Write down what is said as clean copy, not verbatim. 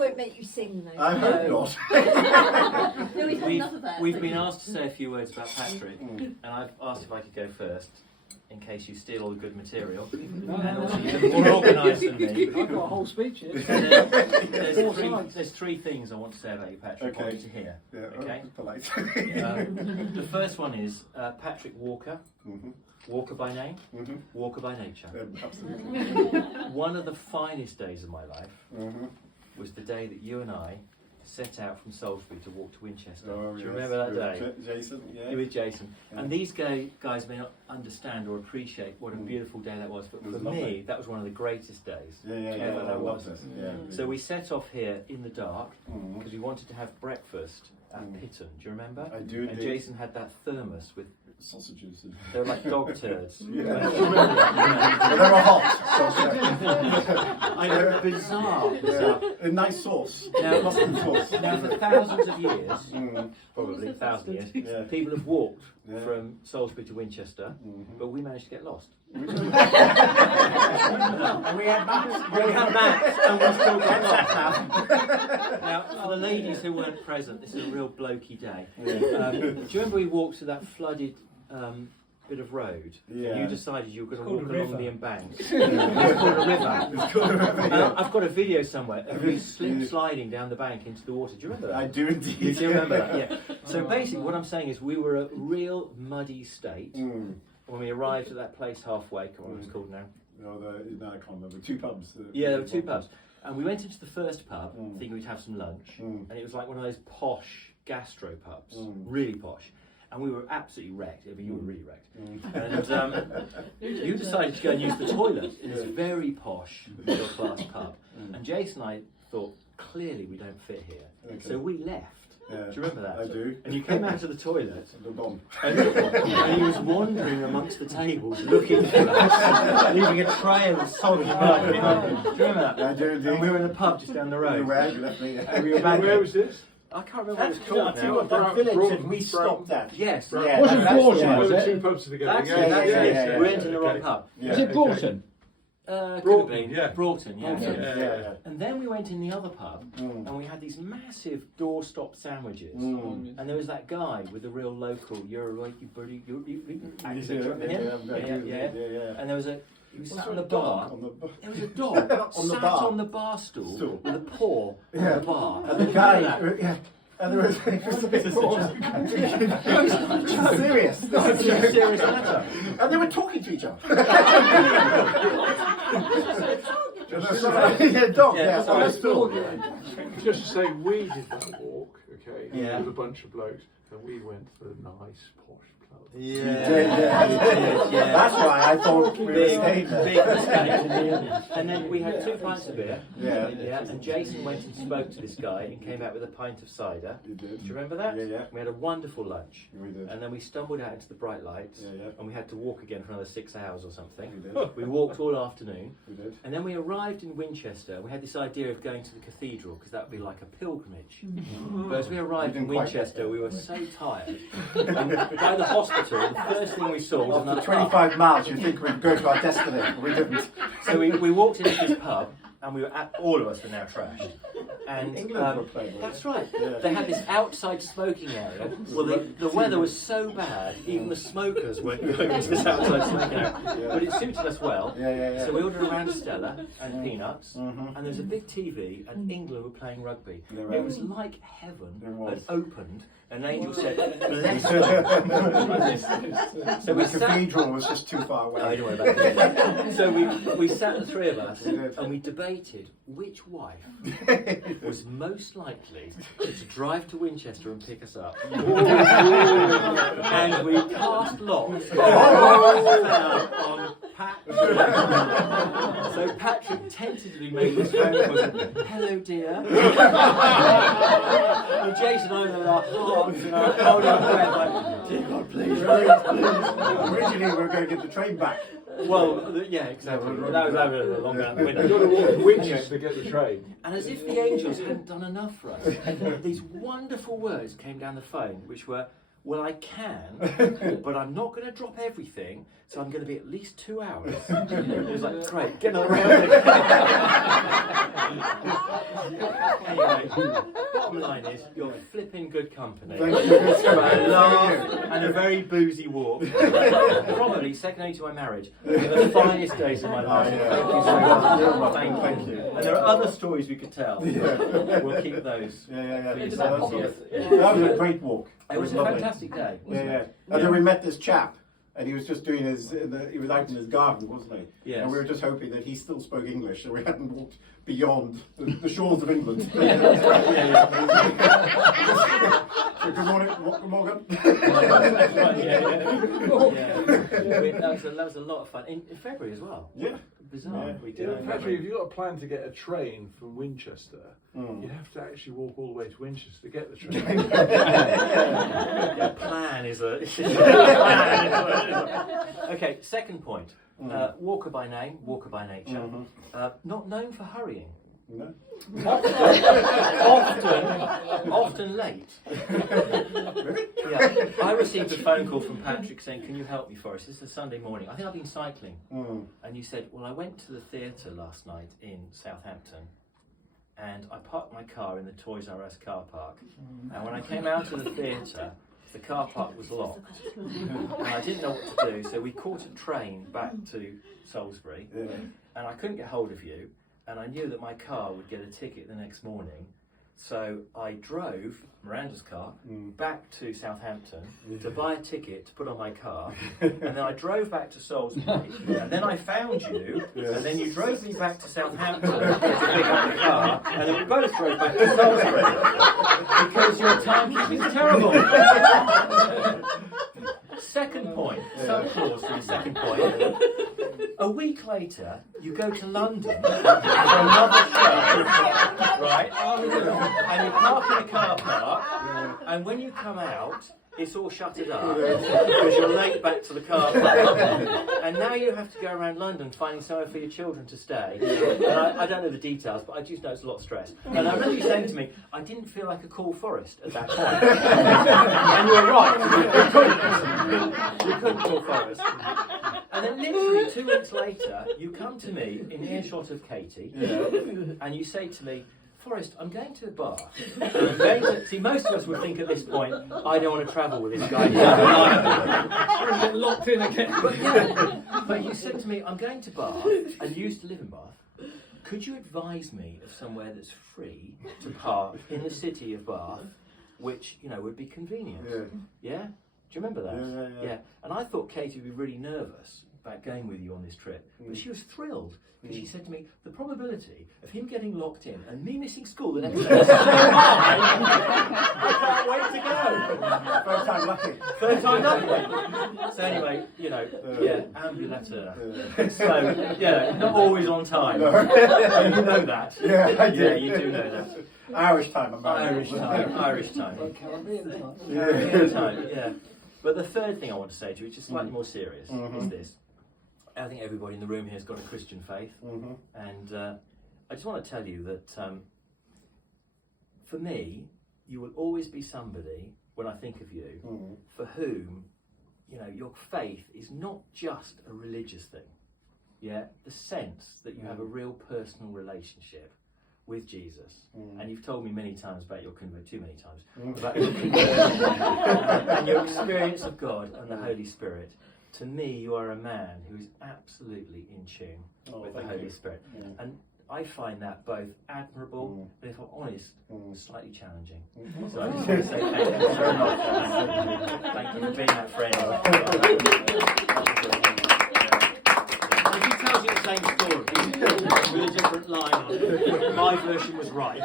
won't make you sing though. I hope not. No, we've had enough of that. We've been asked to say a few words about Patrick, and I've asked if I could go first, in case you steal all the good material. And also you're more organised than me. I've got a whole speech here. There's three things I want to say about you, Patrick. I want you to hear. Yeah, Okay. Polite. The first one is Patrick Walker. Walker by name, Walker by nature. Absolutely. One of the finest days of my life was the day that you and I set out from Salisbury to walk to Winchester. Oh, Do you yes. remember that day? Jason, yeah. You with Jason. Yeah. And these guys may not understand or appreciate what a beautiful day that was, but for me, that was one of the greatest days ever there was. So we set off here in the dark because we wanted to have breakfast at pt1. Do you remember? I do. And Jason had that thermos with sausages. they were like dog turds. Yeah. They were hot. I know, bizarre. A nice sauce. Now, Mustard sauce. now for thousands of years, probably thousands of years, Yeah. people have walked Yeah. from Salisbury to Winchester, but we managed to get lost. And we had maps. We had maps and we still got lost. Now, for the ladies who weren't present, this is a real blokey day. Do you remember we walked to that flooded bit of road? Yeah. You decided you were going to walk called a along river. the embankment. It's called a river. I've got a video somewhere of you sliding down the bank into the water. Do you remember that? I do indeed. You do remember that? Yeah. So basically, what I'm saying is, we were a real muddy state when we arrived at that place halfway. Come on, what it's called now? No, I can't remember. Two pubs. Yeah, there were two pubs. And we went into the first pub thinking we'd have some lunch. And it was like one of those posh gastro pubs, really posh. And we were absolutely wrecked. I mean, you were really wrecked. And you decided to go and use the toilet in this very posh, middle-class pub. And Jason and I thought, clearly we don't fit here. Okay. So we left. Yeah, Do you remember that? I do. And you came out of the toilet. They're gone. And he was wandering amongst the tables looking for us, leaving a trail of solid mud behind him. Do you remember that? I do indeed. And we were in a pub just down the road. Where you left me. And we were back. Where was this? I can't remember what it's called now. That village that we stopped at. Yes. Yeah, Wasn't that's- Broughton, yeah. was Was it? it? Two pubs together. That's yeah, it, that's yeah, it. yeah, We yeah, went in the wrong okay. pub. Yeah. Is it Broughton? Could have Broughton, been. yeah. Broughton, yeah. Yeah. And then we went in the other pub and we had these massive door-stop sandwiches. And there was that guy with the real local, you're a right, you birdie, you accent. Yeah. And there was he was sat on the bar. There was a dog On the sat bar. on the bar stool with a paw on the bar. And the guy, and there was a bit more. Serious. This is a serious matter. And they were talking to each other. Dog, Yeah, on the stool. Just to say, we did that walk, okay, Yeah. with a bunch of blokes, and we went to a nice posh club. Yeah. That's why I thought we were staying there. Big mistake. And then we had 2 pints of beer. Yeah. And Jason went and spoke to this guy and came out with a pint of cider. You did. Do you remember that? Yeah. We had a wonderful lunch. We did. And then we stumbled out into the bright lights. Yeah. And we had to walk again for another 6 hours or something. We did. We walked all afternoon. We did. And then we arrived in Winchester. And we had this idea of going to the cathedral because that would be like a pilgrimage. But as we arrived in didn't quite Winchester, get there. we were so tired. And by the hospital, the first thing we saw was After another 25 miles, you think we'd go to our destiny. We didn't. So we walked into this pub, and we were all of us were now trashed. And England were playing, that's weren't right. Yeah. They had this outside smoking area. Well, the weather was so bad, even the smokers weren't going to this outside smoking area. But it suited us well. Yeah. So we ordered a round of Stella and peanuts, and there was a big TV, and England were playing rugby. Yeah, It was like heaven It was. had opened. An angel said, "Bless them." So we The sat. cathedral was just too far away. Oh, don't worry about that. So we sat, the three of us, We did. and we debated which wife was most likely to drive to Winchester and pick us up. And we cast lots on Patrick. So Patrick tentatively made this phone call. Hello, dear. And Jason and I were like, hearts and our holding our breath, like, dear God, please. Originally, we were going to get the train back. Well, yeah, exactly. That was over a long out the You've got to window. walk to Winchester to get the train. And as if the angels hadn't done enough for us, these wonderful words came down the phone, which were, well, I can, but I'm not going to drop everything, so I'm going to be at least 2 hours. It was like, great, get on around. Anyway, bottom line is, you're flipping good company. Thank you. A laugh and a very boozy walk. Probably second only to my marriage. The finest days of my life. Thank you so much. Thank you. And there are other stories we could tell. We'll keep those. Yeah. For yourselves, yes. That was a great walk. It was a lovely. fantastic day, wasn't it? And then we met this chap, and he was just doing he was out in his garden, wasn't he? Yes. And we were just hoping that he still spoke English, so we hadn't walked beyond the shores of England. So, good morning, Morgan. That was a lot of fun. In February as well. Yeah. Bizarre. Yeah. We did Yeah, it in actually, if February. you've got a plan to get a train from Winchester, you have to actually walk all the way to Winchester to get the train. Yeah, plan is a Okay, second point. Walker by name, walker by nature. Not known for hurrying. No. Often late. Yeah. I received a phone call from Patrick saying, "Can you help me, Forrest? This is a Sunday morning. I think I've been cycling." And you said, "Well, I went to the theatre last night in Southampton, and I parked my car in the Toys R Us car park. And when I came out of the theatre, the car park was locked, and I didn't know what to do. So we caught a train back to Salisbury, and I couldn't get hold of you. And I knew that my car would get a ticket the next morning. So I drove Miranda's car back to Southampton to buy a ticket to put on my car. And then I drove back to Salisbury. And then I found you. And then you drove me back to Southampton to pick up the car. And then we both drove back to Salisbury. Because your timekeeping is terrible. Second point. Subclause to the second point. A week later, you go to London for another show, right? And you park in a car park, and when you come out, it's all shuttered up because you're late back to the car park. And now you have to go around London finding somewhere for your children to stay. And I don't know the details, but I just know it's a lot of stress. And I remember you saying to me, I didn't feel like a call Forrest at that point. And you were right. You couldn't call Forrest. And then literally 2 weeks later, you come to me in earshot of Katie, and you say to me, "Forrest, I'm going to Bath. I'm going to..." See, most of us would think at this point, I don't want to travel with this guy. Get locked in again. But you said to me, "I'm going to Bath," and you used to live in Bath. "Could you advise me of somewhere that's free to park in the city of Bath, which, would be convenient?" Yeah? Do you remember that? Yeah. And I thought Katie would be really nervous about going with you on this trip, but she was thrilled because she said to me, "The probability of him getting locked in and me missing school the next day is so high. I can't wait to go." First time lucky. Third time lucky. So anyway, ambulator. So not always on time. You know that. Yeah, I do. Yeah, you do know that. Irish time. Irish time. Caribbean time. Caribbean time. Yeah. But the third thing I want to say to you, which is slightly more serious, is this. I think everybody in the room here has got a Christian faith. And I just want to tell you that for me, you will always be somebody, when I think of you, for whom, your faith is not just a religious thing. Yeah, the sense that you have a real personal relationship with Jesus. And you've told me many times about your conversion, too many times, about your conversion and your experience of God and the Holy Spirit. To me, you are a man who is absolutely in tune with the Holy Spirit. And I find that both admirable, but if I'm honest, slightly challenging. So I just want to say thank you very much. Thank you for being that friend. And he tells you the same story with a different line on it. My version was right.